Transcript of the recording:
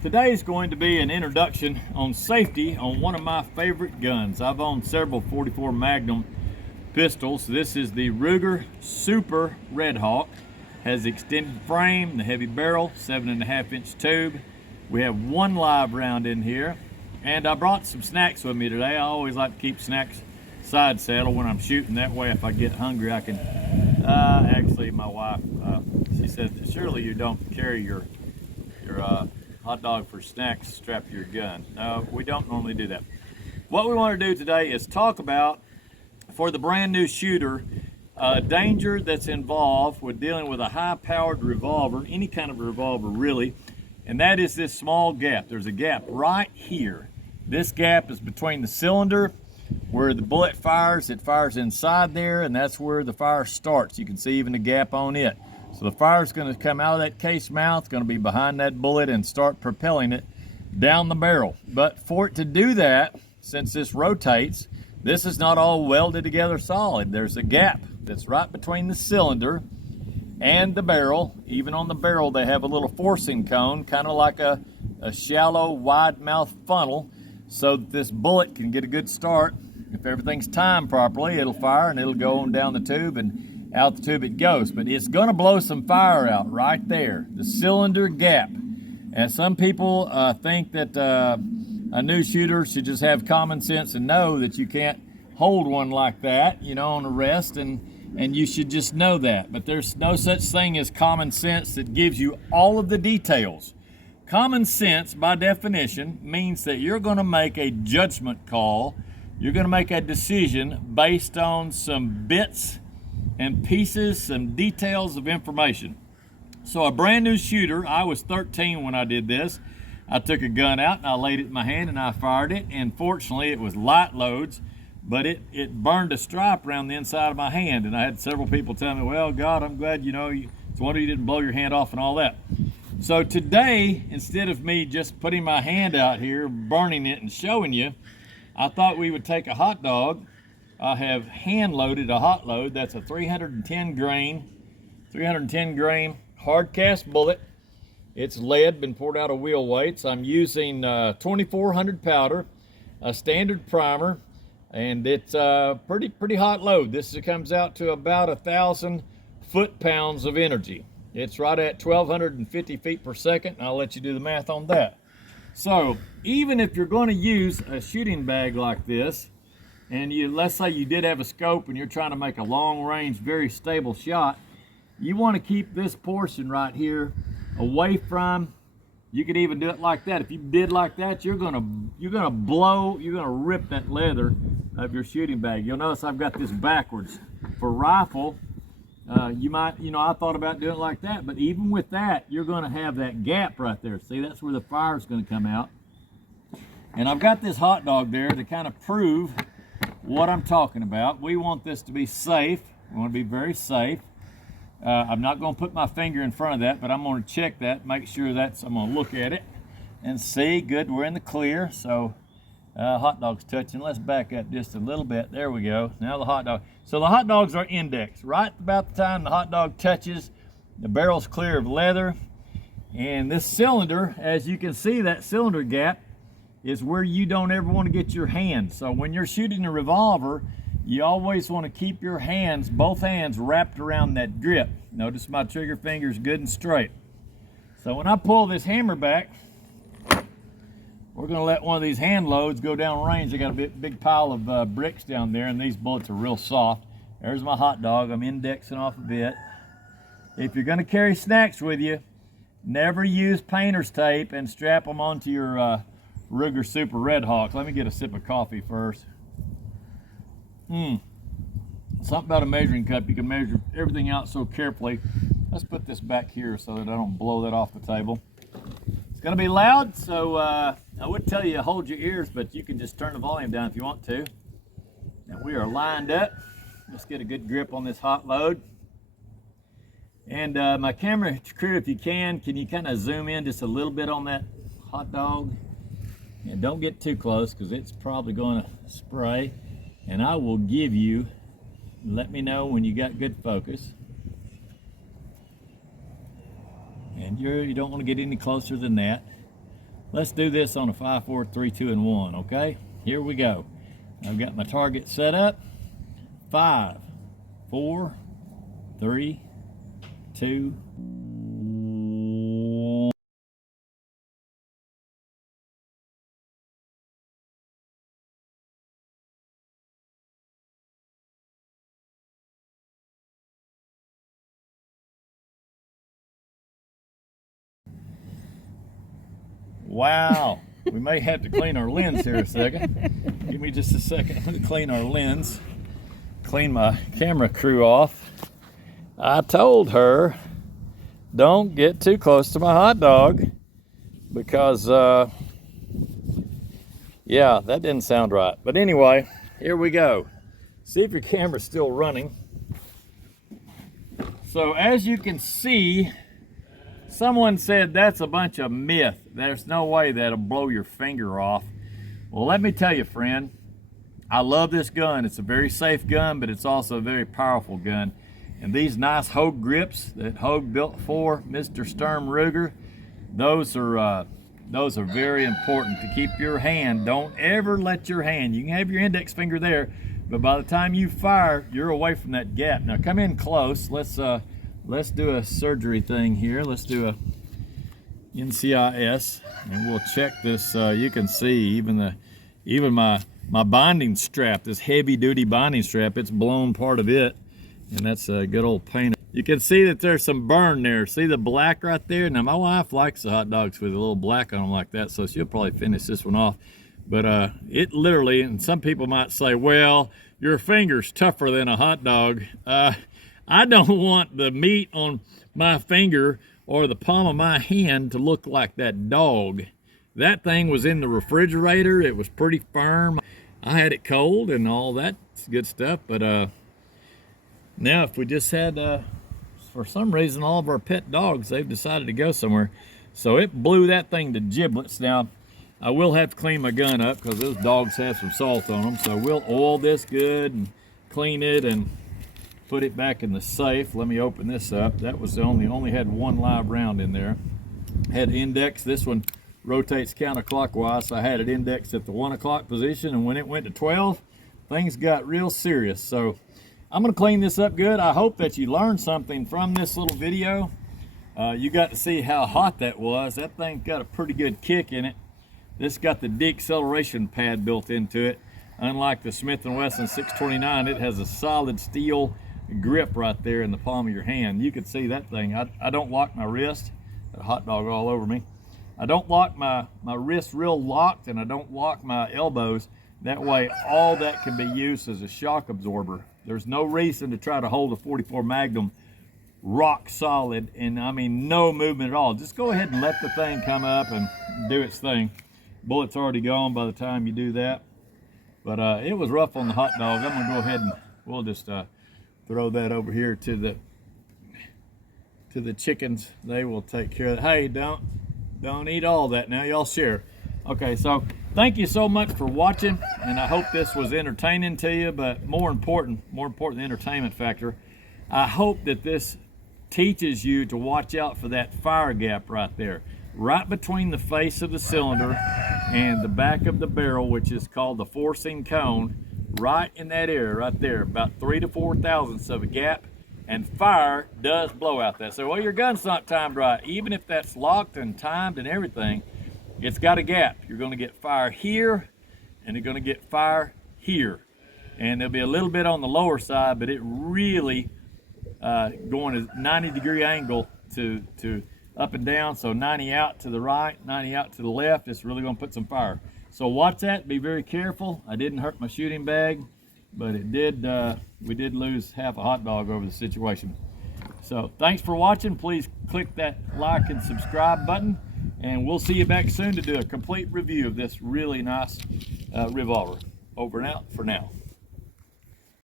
Today's going to be an introduction on safety on one of my favorite guns. I've owned several 44 Magnum pistols. This is the Ruger Super Redhawk. Has extended frame, the heavy barrel, 7.5-inch tube. We have one live round in here, and I brought some snacks with me today. I always like to keep snacks side saddle when I'm shooting. That way, if I get hungry, I can. Actually, my wife, she said, surely you don't carry your hot dog for snacks strapped to your gun. No, we don't normally do that. What we want to do today is talk about, for the brand new shooter, danger that's involved with dealing with a high-powered revolver, any kind of revolver really, and that is this small gap. There's a gap right here. This gap is between the cylinder where the bullet fires. It fires inside there, and that's where the fire starts. You can see even the gap on it. So the fire is going to come out of that case mouth, going to be behind that bullet and start propelling it down the barrel. But for it to do that, since this rotates, this is not all welded together solid. There's a gap that's right between the cylinder and the barrel. Even on the barrel, they have a little forcing cone, kind of like a shallow, wide mouth funnel, so that this bullet can get a good start. If everything's timed properly, it'll fire and it'll go on down the tube, and out the tube it goes. But it's going to blow some fire out right there, the cylinder gap. And some people think that a new shooter should just have common sense and know that you can't hold one like that, you know, on a rest, and you should just know that. But there's no such thing as common sense that gives you all of the details. Common sense, by definition, means that you're going to make a judgment call. You're going to make a decision based on some bits and pieces, some details of information. So a brand new shooter, I was 13 when I did this. I took a gun out and I laid it in my hand and I fired it, and fortunately it was light loads, but it burned a stripe around the inside of my hand, and I had several people tell me, well, God, I'm glad, you know, it's a wonder you didn't blow your hand off and all that. So today, instead of me just putting my hand out here, burning it and showing you, I thought we would take a hot dog. I have hand loaded a hot load. That's a 310 grain hard cast bullet. It's lead, been poured out of wheel weights. I'm using 2400 powder, a standard primer, and it's a pretty hot load. This comes out to about 1,000 foot-pounds of energy. It's right at 1,250 feet per second, and I'll let you do the math on that. So even if you're going to use a shooting bag like this, and let's say you did have a scope and you're trying to make a long range, very stable shot, you want to keep this portion right here away from. You could even do it like that. If you did like that, you're gonna rip that leather of your shooting bag. You'll notice I've got this backwards. For rifle, you might, you know, I thought about doing it like that, but even with that, you're gonna have that gap right there. See, that's where the fire is gonna come out. And I've got this hot dog there to kind of prove what I'm talking about. We want this to be safe. We want to be very safe. I'm not going to put my finger in front of that, but I'm going to check that, make sure that's, I'm going to look at it and see. Good, we're in the clear. So hot dog's touching. Let's back up just a little bit. There we go. Now the hot dog. So the hot dogs are indexed. Right about the time the hot dog touches, the barrel's clear of leather. And this cylinder, as you can see, that cylinder gap is where you don't ever want to get your hands. So when you're shooting a revolver, you always want to keep your hands, both hands, wrapped around that grip. Notice my trigger finger is good and straight. So when I pull this hammer back, we're going to let one of these hand loads go down range. I got a big pile of bricks down there, and these bullets are real soft. There's my hot dog. I'm indexing off a bit. If you're going to carry snacks with you, never use painter's tape and strap them onto your Ruger Super Redhawk. Let me get a sip of coffee first. Something about a measuring cup. You can measure everything out so carefully. Let's put this back here so that I don't blow that off the table. It's going to be loud, so I would tell you to hold your ears, but you can just turn the volume down if you want to. Now we are lined up. Let's get a good grip on this hot load. And my camera crew, if you can you kind of zoom in just a little bit on that hot dog? And don't get too close because it's probably going to spray. And I will give you, let me know when you got good focus. And you don't want to get any closer than that. Let's do this on a 5, 4, 3, 2, and 1, okay? Here we go. I've got my target set up. 5, 4, 3, 2, 1. Wow, we may have to clean our lens here a second. Give me just a second to clean our lens. Clean my camera crew off. I told her, don't get too close to my hot dog because, yeah, that didn't sound right. But anyway, here we go. See if your camera's still running. So as you can see, someone said that's a bunch of myth. There's no way that'll blow your finger off. Well, let me tell you, friend, I love this gun. It's a very safe gun, but it's also a very powerful gun. And these nice Hogue grips that Hogue built for Mr. Sturm Ruger, those are very important to keep your hand. Don't ever let your hand, you can have your index finger there, but by the time you fire, you're away from that gap. Now come in close. Let's do a surgery thing here. Let's do a NCIS, and we'll check this. You can see even my binding strap, this heavy duty binding strap, it's blown part of it, and that's a good old paint. You can see that there's some burn there. See the black right there? Now my wife likes the hot dogs with a little black on them like that, so she'll probably finish this one off. But it literally, and some people might say, well, your finger's tougher than a hot dog. I don't want the meat on my finger or the palm of my hand to look like that dog. That thing was in the refrigerator. It was pretty firm. I had it cold and all that good stuff. But now if we just had, for some reason, all of our pet dogs, they've decided to go somewhere. So it blew that thing to giblets. Now, I will have to clean my gun up because those dogs have some salt on them. So we'll oil this good and clean it and put it back in the safe. Let me open this up. That was only had one live round in there. Had index. This one rotates counterclockwise, so I had it indexed at the 1 o'clock position, and when it went to 12, things got real serious. So I'm gonna clean this up good. I hope that you learned something from this little video. You got to see how hot that was. That thing's got a pretty good kick in it. This got the deceleration pad built into it. Unlike the Smith & Wesson 629, it has a solid steel grip right there in the palm of your hand. You can see that thing. I don't lock my wrist. That hot dog all over me. I don't lock my wrist real locked, and I don't lock my elbows. That way all that can be used as a shock absorber. There's no reason to try to hold a 44 Magnum rock solid, and I mean no movement at all. Just go ahead and let the thing come up and do its thing. Bullet's already gone by the time you do that. But it was rough on the hot dog. I'm gonna go ahead and we'll just throw that over here to the chickens. They will take care of it. Hey, don't eat all that now, y'all share. Okay, so thank you so much for watching, and I hope this was entertaining to you, but more important the entertainment factor, I hope that this teaches you to watch out for that fire gap right there, right between the face of the cylinder and the back of the barrel, which is called the forcing cone, right in that area right there, about 3 to 4 thousandths of a gap, and fire does blow out that. So, well, your gun's not timed right. Even if that's locked and timed and everything, it's got a gap. You're gonna get fire here, and you're gonna get fire here. And there'll be a little bit on the lower side, but it really going a 90-degree angle to up and down. So 90 out to the right, 90 out to the left. It's really gonna put some fire. So watch that, be very careful. I didn't hurt my shooting bag, but it did, we did lose half a hot dog over the situation. So thanks for watching. Please click that like and subscribe button, and we'll see you back soon to do a complete review of this really nice Revolver. Over and out for now.